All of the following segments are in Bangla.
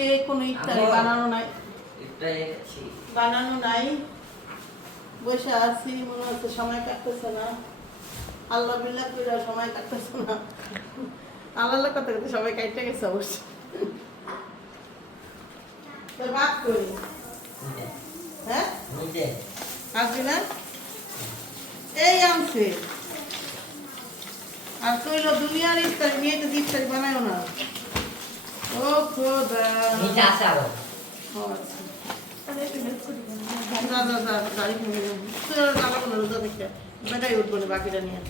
আজকে কোনো ইফতারি বানানো নাই, বানানো নাই, বসে আছি, মনে হচ্ছে সময় কাটতেছে না। আল্লাহ বিল্লাহ করে সময় কাটতেছে না। আল্লাহ কথা কথা সবাই কাটতে গেছে অবশ্য। তোর বাপ কই? হ্যাঁ আসবি না? এই আনছে। আর কইল দুনিয়ার ইফতারি নিয়ে তো ইফতারি বানায়ও না। ও খোদা নিচে আসে আরো বেটাই উঠবো না বাকিটা নিয়ে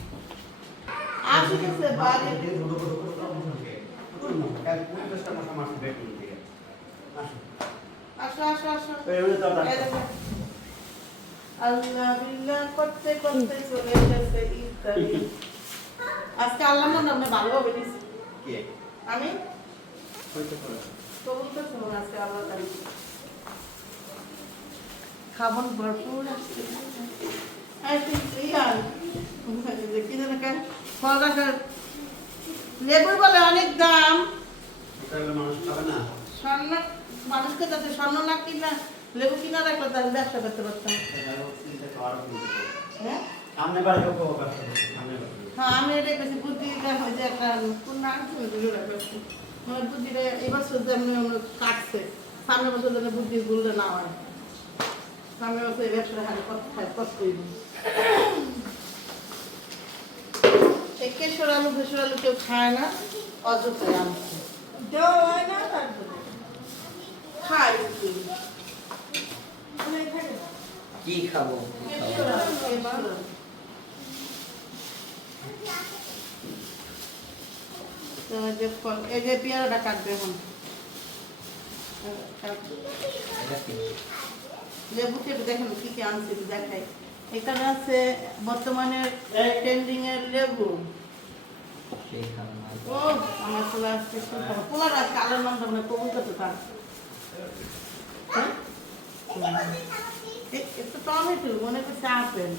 আসি গেছে বাড়ি। আসো আসো আসো। আল্লাহ বিল্লাহ করতে করতে চলে এসেছে ইফতারি। আজকে আল্লাহ নামে ভালোভাবে দিছি। আমি কবুল করছি মনে আজকে আল্লাহ তাআলা। খাবার ভরপুর আসছে। আই থিংক রিয়াল কি জানি কেন ফল রাখার লেবুর বলে অনেক দাম। মানুষ খাবে না, স্বর্ণ মানুষকে যাতে স্বর্ণ না কিনা লেবু কিনা রাখলে তাহলে ব্যবসা করতে পারতাম। হ্যাঁ হ্যাঁ আমি এটাই বেশি বুদ্ধিটা হয়েছে একটা কোন নাম আমার বুদ্ধিটা এবার যেমন কাটছে সামনে বছর যেন বুদ্ধি ভুলটা না হয়। সামনে বছর এই ব্যবসাটা হাতে কষ্ট হইব। এই কেশর আলু ফেসর আলু কেউ খায় না, অযথায় আনছে দেওয়া হয় না তারপরে খায় কি খাবো কেশর আলু কেশর আলু। এই যে পেয়ারাটা কাটবে এখন লেবু কেটে দেখেন কি কি আনছে দেখাই। এখানে আছে বর্তমানে ট্রেন্ডিং এর লেবু। ও আমার পোলা আসছে পোলার আজকে আলোর নামটা মানে কবুল করতে পার। একটু টমেটো মনে করছে আপেল।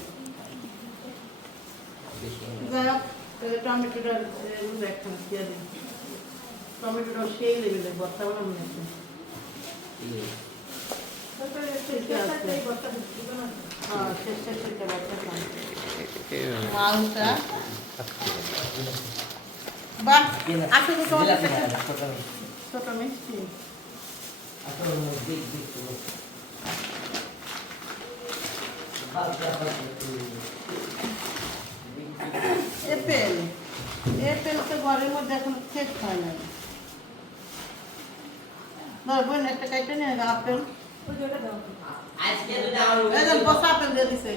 যাই হোক টমেটোটা একখানে দিয়ে দিন। টমেটোটাও সেই লেভেলের ভর্তা বানানো হয়েছে। বাহ আসলে ছোট মিষ্টি এপেল এপেল তো ঘরের মধ্যে এখন শেষ হয় না। বোন একটা কাইটে নিয়ে আপেল আজকে যদি আমার বসা আপেল দিয়ে দিছে।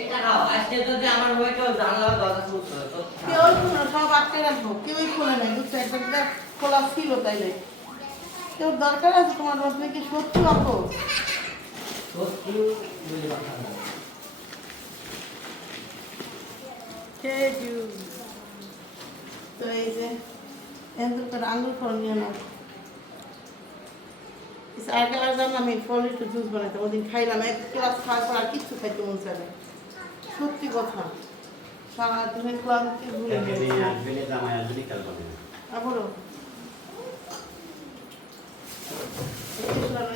এটা খাও আজকে যদি আমার হইতো জানলা দরজা খুলতো কেউ খুলে সব আটকে রাখবো, কেউই খুলে নাই বুঝছো, একটা খোলা ছিল তাইলে কেউ দরকার আছে তোমার বাপরে কি সত্যি আপো সত্যি বুঝে কথা না তো এই যে এন্দুর আঙ্গুর ফল নিয়ে নাও। আগে আর জানলাম এই ফল একটু জুস বানাইতাম, ওদিন খাইলাম এক ক্লাস খাওয়ার পর আর কিচ্ছু খাইতে মন চায় না। সত্যি কথা সারাদিনের ক্লান্তি ভুলে আবারও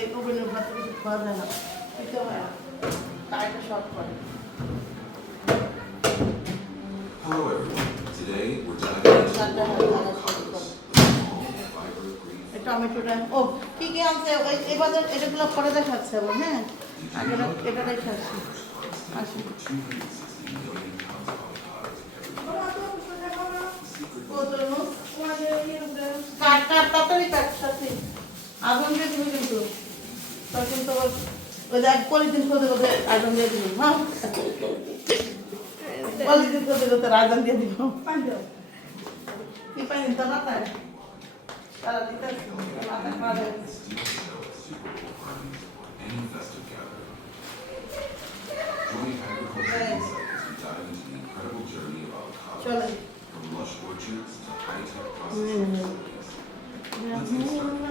এই ওভেনের ভাত কিছু খাওয়া যায় না, খেতে হয় না, টাইটা শর্ট করে। However, today we're diving into the world of avocados, fiber, green টমেটোটা ও কি কি আনছে এবার এটাগুলো পরে দেখাচ্ছে আবার। হ্যাঁ আগে এটা দেখাচ্ছি আসি তাড়াতাড়ি কাট সাথে আগুন দিয়ে দিবি কিন্তু তখন তো ওই যে পলিথিন করতে করতে আগুন দিয়ে দিবি। হ্যাঁ পলিথিন করতে করতে আগুন দিয়ে দিব। কি পানি তো না তাই তারা দিতে মাথা খাওয়া যায় any festive gathering. Join Agriculture Insights as we dive into the incredible journey of avocados, চলে from lush orchards to high-tech processing facilities. Let's get started.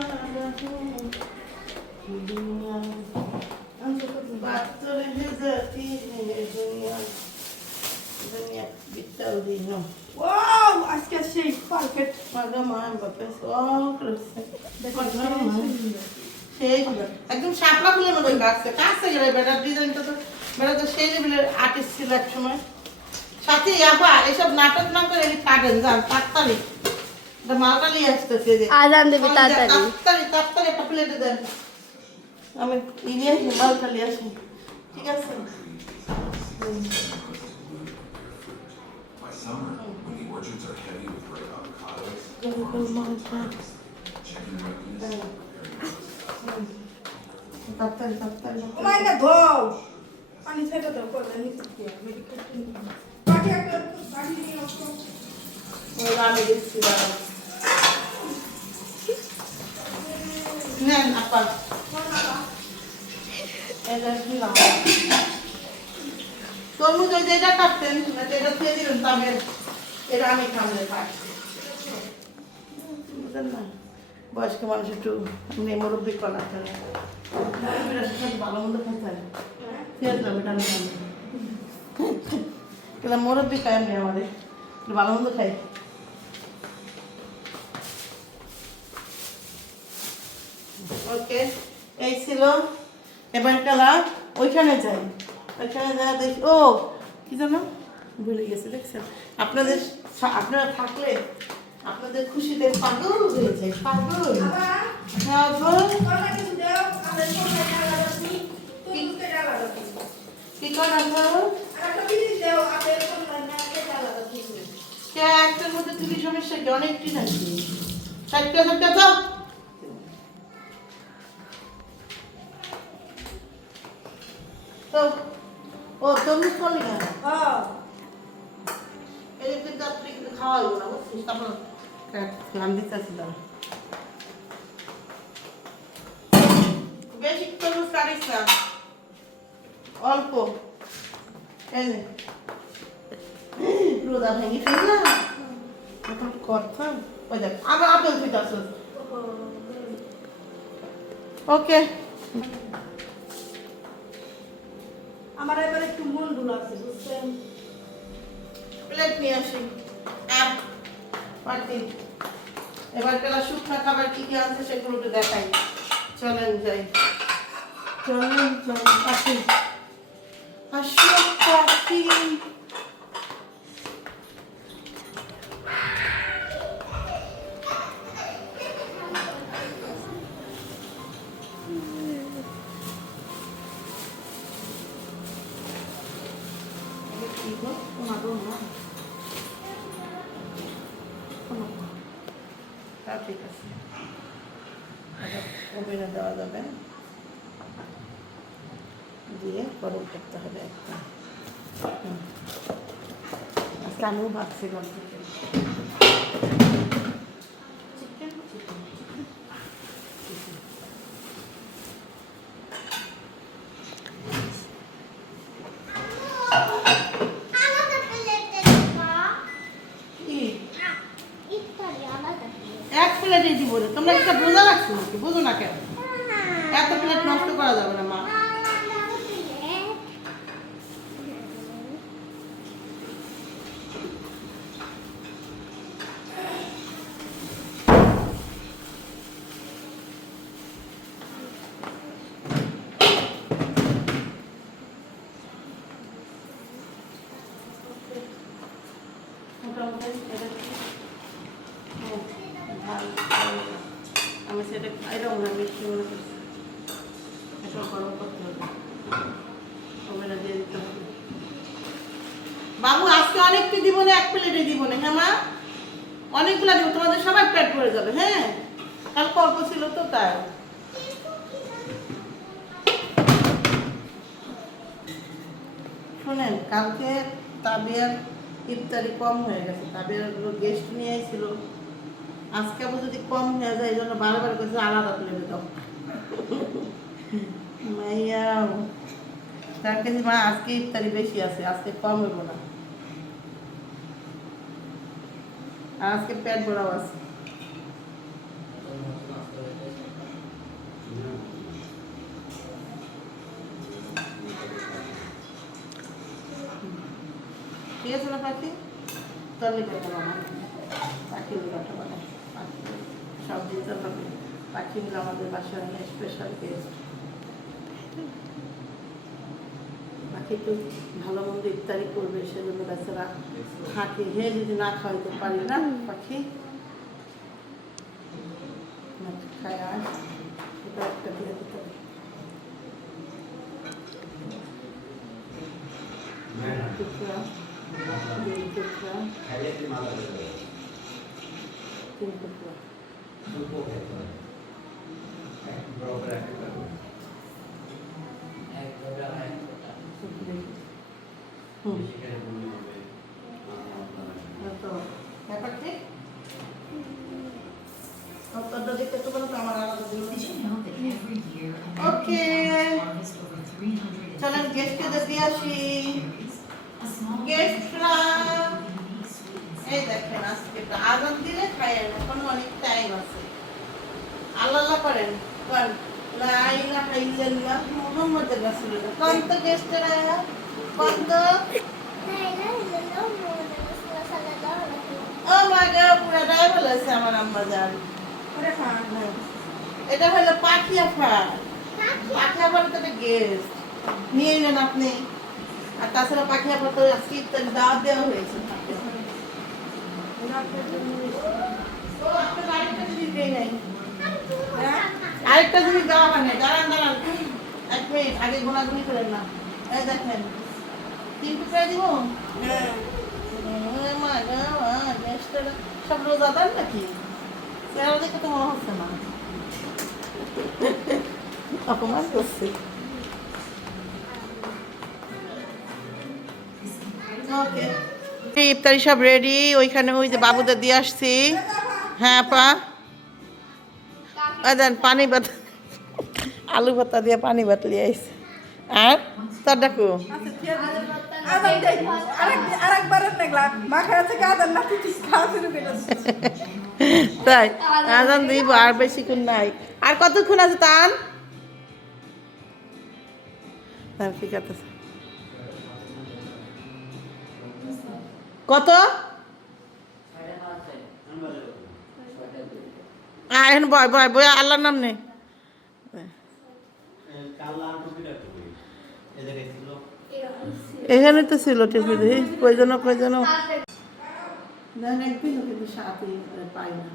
বাচ্চারে ভেজাতি দুনিয়া দুনিয়া বিটাল দিন ওয়াও আজকে সেই পারফেক্ট মাগা মা বাপে সব করছে দেখো সেই একদম শাপলা ফুলের মতো কাটছে গেলে বেটার ডিজাইনটা তো বেটা তো সেই লেভেলের আর্টিস্ট ছিল এক সময় সাথে আপা এসব নাটক না করে এটি কাটেন যান তাড়াতাড়ি এটা মালটা নিয়ে আসতেছে যে আজান দেবে তাড়াতাড়ি। তাড়াতাড়ি একটা প্লেটে দেন আমি নিয়ে আসি মালটা নিয়ে আসি ঠিক আছে By summer, when the orchards are heavy with ripe avocados, checking readiness, তাড়াতাড়ি তাড়াতাড়ি ওমাই না ধোও পানি ছেড়ে দাও করে নিতে দিয়ে মেডিকেল পাটি একটা পানি নিয়ে আসো ওই আমি দিচ্ছি দাঁড়াও নেন আপা এটা দিলাম তরমুজ ওই যে এটা কাটতেন এটা দিয়ে দিলেন তবে এটা আমি খামলে পাই বুঝলেন না বয়স্ক মানুষ একটু এমনি মুরব্বী কলা খেলে ভালো মন্দ খেতে হয় পেঁয়াজ না এটা আমি খাবো এগুলো মুরব্বী খাই এমনি আমাদের একটু ভালো মন্দ খাই ওকে এই ছিল এবার কালা ওইখানে যাই ওইখানে যা দেখি ও কি জানো ভুলে গেছে দেখছেন আপনারা থাকলে আপনাদের খুশিতে পাগল হয়ে যায় পাগল পাগল তোমরা কিছু দাও আমাদের কোথায় টাকা দাও তুমি টাকা দাও কি করেন আপনারা আর একটা জিনিস দাও আমাদের কোথায় টাকা দাও কে একটার মধ্যে তুমি সমস্যা কি অনেকটি নাকি ষাটটা তো তো ও তরমুজ করলি না হ্যাঁ এই কিন্তু আপনি কিন্তু খাওয়া হলো না বুঝছিস তারপর নাম দিতে আসি দাঁড়া বেশি তরমুজ কাটিস না অল্প এই যে রোদা ভেঙে ফেললা এখন কথা ওই দেখ আবার আপেল ফিট আছে ওকে আমার এবারে একটু মন দুলাছে বুঝছেন প্লেট নিয়ে আসি এক পার্টি এবার কেলা শুকনা খাবার কি কি আছে সেগুলো একটু দেখাই চলেন যাই আসি আসো পাখি ঠিক আছে ওভেনে দেওয়া যাবে দিয়ে গরম করতে হবে একটা আজকে আমিও ভাবছিলাম চিকেন এক প্লেটই দিব তোমরা একটা বোঝা রাখছো নাকি বুঝো না কেন এত প্লেট নষ্ট করা যাবে না মা আমি সেটা এরকম না বেশি মনে করছি এসব গরম করতে হবে ওভেনে দিয়ে দিতে হবে বাবু আজকে অনেকটি দিব না এক প্লেটে দিব না হ্যাঁ মা অনেকগুলো দিব তোমাদের সবাই পেট ভরে যাবে হ্যাঁ কালকে অল্প ছিল তো তাই শোনেন কালকে তাবিয়ার ইফতারি কম হয়ে গেছে তাবিয়ার গেস্ট নিয়ে এসেছিল আজকে আবার যদি কম হয়ে যায় এই জন্য বারবার করছে আলাদা প্লেটে দাও মাইয়া তার কাছে মা আজকে ইফতারি বেশি আছে আজকে কম হইব না আর আজকে পেট ভরাও আছে ঠিক আছে না পাখি তলে কথা বানায়, পাখির কথা বানায়, সব দিতে হবে। পাখিগুলো আমাদের বাসায় স্পেশাল গেস্ট। পাখি তো ভালো মন্দ ইফতারি করবে, সেজন্য বেচারা থাকে। হে যদি না খাওয়াইতে পারি না পাখি খায়, আর এটা একটা দিয়ে দিতে হবে। টুকরা, দুই টুকরা, খাইলে কি মাথা ধরে? 3 টুকরা। দুটো খেতে হয়। এক বরাবর একটা করে। এক ফোঁটা, এক ফোঁটা। হুম, বেশি খেলে বমি হবে। তো ব্যাপার ঠিক। অতটা দেখতে তো বলো তো আমার আলাদা দিল। ওকে, চলেন গেস্টকে দিয়ে আসি। গেস্টরা এই দেখেন, আজকে তো আজান দিলে খাইয়েন, এখন অনেক টাইম আছে। আল্লাহ করেন, কোন লা ইলাহা ইল্লাল্লাহ মুহাম্মাদুর রাসূলুল্লাহ। কোন তো গেস্টরা, কোন তো ও মা গো, পুরাটাই ভালো আছে আমার আম্মা জান। ওরে খা এটা হলো পাখিয়া ফার। পাখিয়া ফার তো গেস্ট নিয়ে নেন আপনি। আর তাছাড়া পাখিয়া ফার তো আজকে ইফতারি দাওয়াত দেওয়া হয়েছে। ও আপনার আরেকটা জিনিস দেই নাই। হ্যাঁ, আরেকটা জিনিস দেওয়া হয় না। দাঁড়ান দাঁড়ান, 1 মিনিট আগে গোনাগুনি করেন না। এই দেখেন 3 টুকরা দিব। হ্যাঁ ওরে মা গো, গেস্টরা সব রোজাদার নাকি? চেহারা দেখে তো মনে হচ্ছে না। অপমান করছে। ওকে, ইফতারি সব রেডি। ওইখানে ওই যে বাবুদের দিয়ে আসছি। হ্যাঁ পা দেন পানি ভাত, আলু ভর্তা দিয়ে পানি ভাত লিয়ে আইছে। আর তার ডাকু আদান দেই আরেকবার দেখলাম মাখা থেকে আদান না ঠিক খাওয়া শুরু করে তাই আজান দিব, আর বেশিক্ষণ নাই। আর কতক্ষণ আছে তান? ঠিক আছে। কত? এখন বয় বয় বয়, আল্লাহর নাম নেই। কাল্লা টুপিটা টুপি। এই জায়গায় ছিল। এখানে তো ছিল টিভি, কয়জন কয়জন একদিনও কিন্তু সাথে পাই না।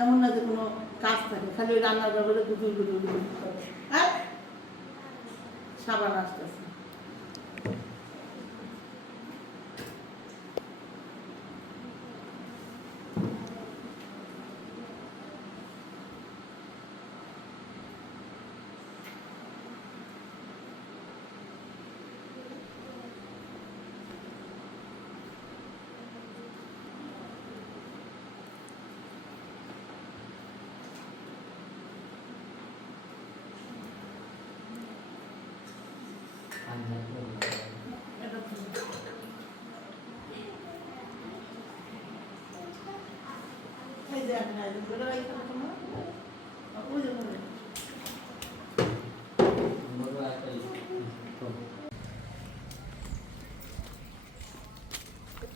এমন না যে কোনো কাজ থাকে, খালি ওই রান্নার ব্যাপারে গুজুর গুজুর গুজুর করে। হ্যাঁ, সাবান আসতেছে। এই যে এখন আইলো, ওটা এইখানে তোমার? ওই যে ওখানে।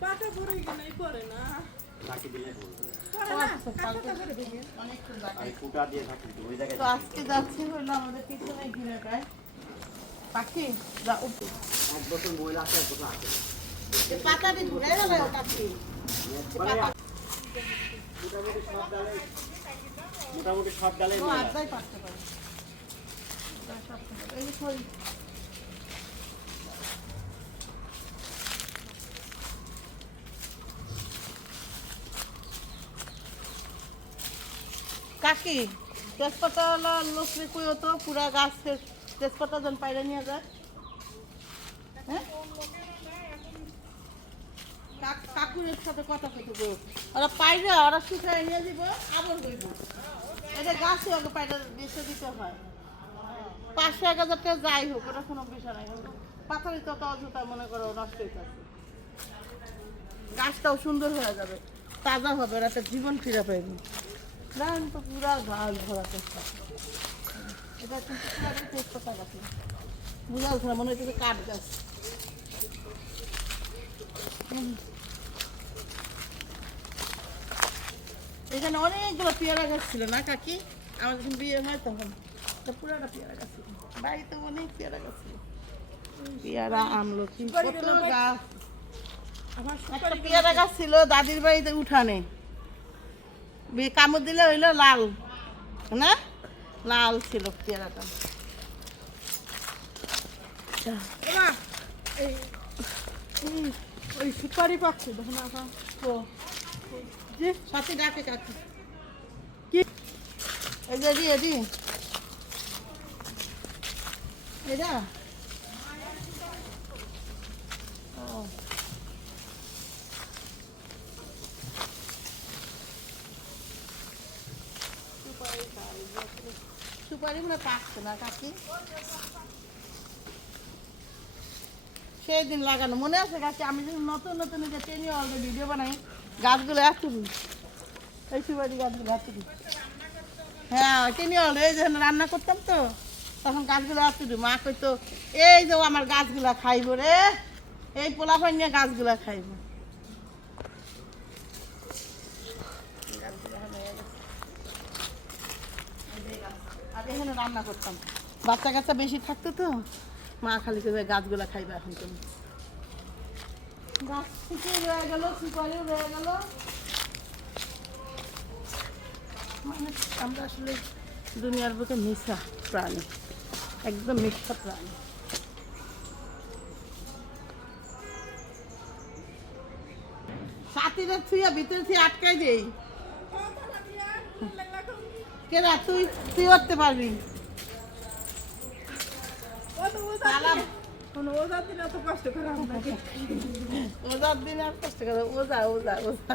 পাটা পড়ে গেলে পড়ে না ঢাকি দিলে বলবে। পড়ে না কাঁচটা করে দিবি অনেকক্ষণ বাকি। আর ফুটা দিয়ে ঢাকি দিতে ওই জায়গায়। তো আজকে যাচ্ছি হইলো আমাদের পিছনে ঘিরেটায়। পাখি যা উঠে 1 বছর মহিলা আছে, 1 বছর আছে। পাতাটি ঘুরে গেল পাখি। মোটামুটি সব ডালে ও আড্ডাই পারতে পারে। এই যে খই। কাকি তেজপাতা লোকরে কইও তো, পুরা গাছের তেজপাতা যেন পাইলে নিয়ে যায়। হ্যাঁ, কাকুরের সাথে কথা কইতে গো, ওরা পাইলে ওরা শুকায় নিয়ে দিব, আবার হইব। এটা গাছে আগে পাইলে বেঁচে দিতে হয়। 500-1000 টাকা যাই হোক, ওটা কোনো বিষয় নাই। কিন্তু পাথারি তো অযথা মনে করো নষ্ট হইতেছে। গাছটাও সুন্দর হয়ে যাবে, তাজা হবে, ওরা একটা জীবন ফিরে পাইবে। রান তো পুরা গাছ ভরা চেষ্টা। এটা কিন্তু পুরা তেজপাতা গাছ না, বুঝা উঠছে না, মনে হচ্ছে কাঠ গাছ। এখানে অনেকগুলো পেয়ারা গাছ ছিল না কাকি? আমার যখন বিয়ে হয় তখন তো পুরাটা পেয়ারা গাছ ছিল, বাড়িতে অনেক পেয়ারা গাছ ছিল, পেয়ারা আমলকি কত গাছ। আমার একটা সুপারি পেয়ারা গাছ ছিল দাদির বাড়িতে উঠানে, কামড় দিলে হইলো লাল, না লাল ছিল পেয়ারাটা। মা এই ওই সুপারি পাচ্ছে দেখো না আপা। ও যে সাথে ডাকে কাকি, কি এই যে এডি এডি এটা ও সুপারি মনে পাকছে না কাকি, সেই দিন লাগানো মনে আছে কাকি? আমি যখন নতুন নতুন যে টেনে অলরেডি ভিডিও বানাই, গাছগুলো এত এই সুপারি গাছগুলো এত, হ্যাঁ টেনে অলরেডি যখন রান্না করতাম তো তখন গাছগুলো এত, মা কইতো এই যে আমার গাছগুলা খাইব রে, এই পোলাপান নিয়ে গাছগুলা খাইব। আর এখানে রান্না করতাম, বাচ্চা কাচ্চা বেশি থাকতো তো মা খালি করে গাছগুলা খাইবে। এখন তুমি গাছ থেকে রয়ে গেল, সুপারিও রয়ে গেল, মানে আমরা আসলে দুনিয়ার বুকে মিশা প্রাণী, একদম মিথ্যা প্রাণী। সাথীরা থুইয়া ভিতরে থেকে আটকাই দেই, কেনা তুই তুই করতে পারবি তালা, ওজার দিন এত কষ্ট করে আপনাকে ওজার দিন আর কষ্ট করে, ওজা ওজা ওজা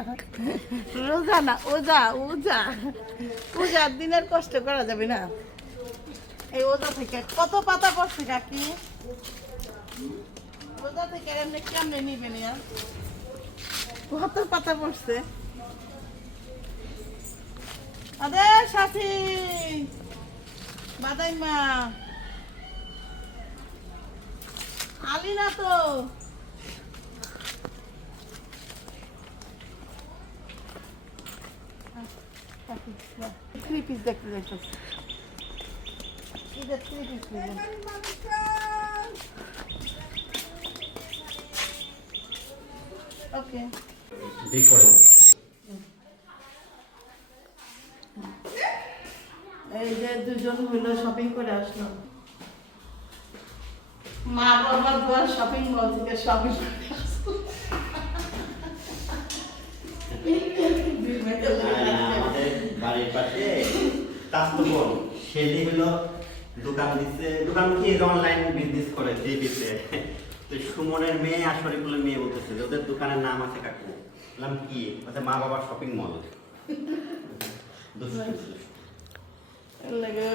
রোজা না ওজা ওজা, পূজার দিন আর কষ্ট করা যাবে না। এই ওজা থেকে কত পাতা পড়ছে কাকি? ওজা থেকে এমনি কেমনে নিবেন, কত পাতা পড়ছে। আরে সাথী বাদাই মা আলি না তো, থ্রি পিস দেখতে যাইতেছে, ঈদের থ্রি পিস নেবেন। ওকে এই যে দুজন হইলো শপিং করে আসলো, মা বাবার দুয়ার শপিং মল থেকে শপিং করে আসলো। আমাদের বাড়ির পাশে তাস্তবন সেটি হলো দোকান দিচ্ছে, দোকান কি অনলাইন বিজনেস করে দিচ্ছে। তো সুমনের মেয়ে আর শরীফুলের মেয়ে বলতেছে যে ওদের দোকানের নাম আছে কাকু, বললাম কি? বলছে মা বাবার শপিং মল। লাগে